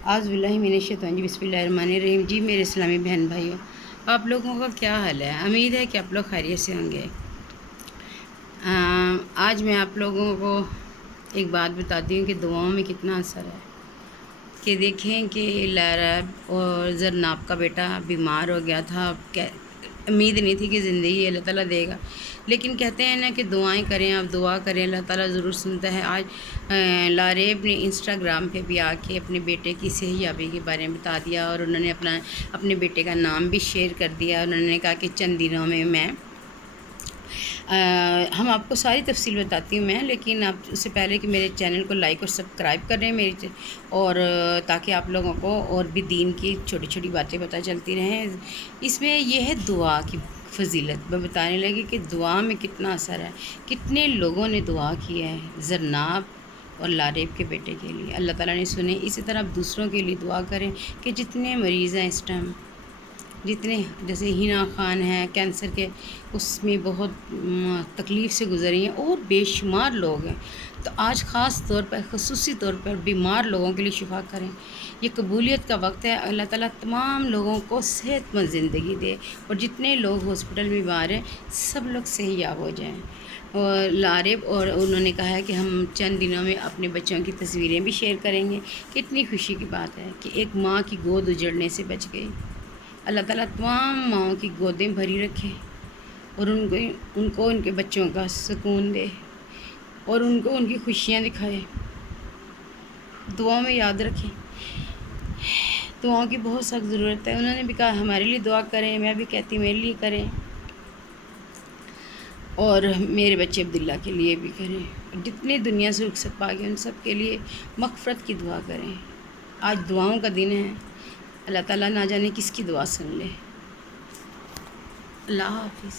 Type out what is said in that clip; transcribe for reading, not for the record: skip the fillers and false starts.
आज़ बिल्लाहि मिनश शैतानिर रजीम बिस्मिल्लाहिर्रहमानिर्रहीम। जी मेरे इस्लामी बहन भाइयों, आप लोगों का क्या हाल है? उम्मीद है कि आप लोग खैरियत से होंगे। आज मैं आप लोगों को एक बात बताती हूँ कि दुआओं में कितना असर है। कि देखें कि लारब और ज़रनाब का बेटा बीमार हो गया था। उम्मीद नहीं थी कि ज़िंदगी अल्लाह ताला देगा, लेकिन कहते हैं ना कि दुआएं करें, आप दुआ करें, अल्लाह ताला ज़रूर सुनता है। आज लारेब ने इंस्टाग्राम पे भी आके अपने बेटे की सेहयाबी के बारे में बता दिया और उन्होंने अपने बेटे का नाम भी शेयर कर दिया। उन्होंने कहा कि चंद दिनों में मैं हम आपको सारी तफसील बताती हूँ मैं, लेकिन आप उससे पहले कि मेरे चैनल को लाइक और सब्सक्राइब करें और ताकि आप लोगों को और भी दीन की छोटी छोटी बातें पता चलती रहें। इसमें यह है दुआ की फजीलत। मैं बताने लगी कि दुआ में कितना असर है। कितने लोगों ने दुआ की है ज़रनाब और लारेब के बेटे के लिए, अल्लाह ताला ने सुने। इसी तरह आप दूसरों के लिए दुआ करें कि जितने मरीज़ हैं इस टाइम, जितने जैसे हिना खान है कैंसर के, उसमें बहुत तकलीफ़ से गुजरी हैं और बेशुमार लोग हैं। तो आज ख़ास तौर पर ख़ुसूसी तौर पर बीमार लोगों के लिए शिफा करें। ये कबूलियत का वक्त है। अल्लाह ताला तमाम लोगों को सेहतमंद ज़िंदगी दे और जितने लोग हॉस्पिटल में बीमार हैं सब लोग सेहयाब हो जाएं। और लारेब और उन्होंने कहा है कि हम चंद दिनों में अपने बच्चों की तस्वीरें भी शेयर करेंगे। कितनी खुशी की बात है कि एक माँ की गोद उजड़ने से बच गई। अल्लाह ताला तमाम माँओं की गोदें भरी रखे और उनको उनके बच्चों का सुकून दे और उनको उनकी खुशियाँ दिखाए। दुआओं में याद रखें, दुआओं की बहुत सख्त ज़रूरत है। उन्होंने भी कहा हमारे लिए दुआ करें, मैं भी कहती मेरे लिए करें और मेरे बच्चे अब्दुल्ला के लिए भी करें। जितने दुनिया से रुखसत पा गए उन सब के लिए मग़फ़िरत की दुआ करें। आज दुआओं का दिन है। अल्लाह ताला ना जाने किसकी दुआ सुन ले। अल्लाह हाफ़िज़।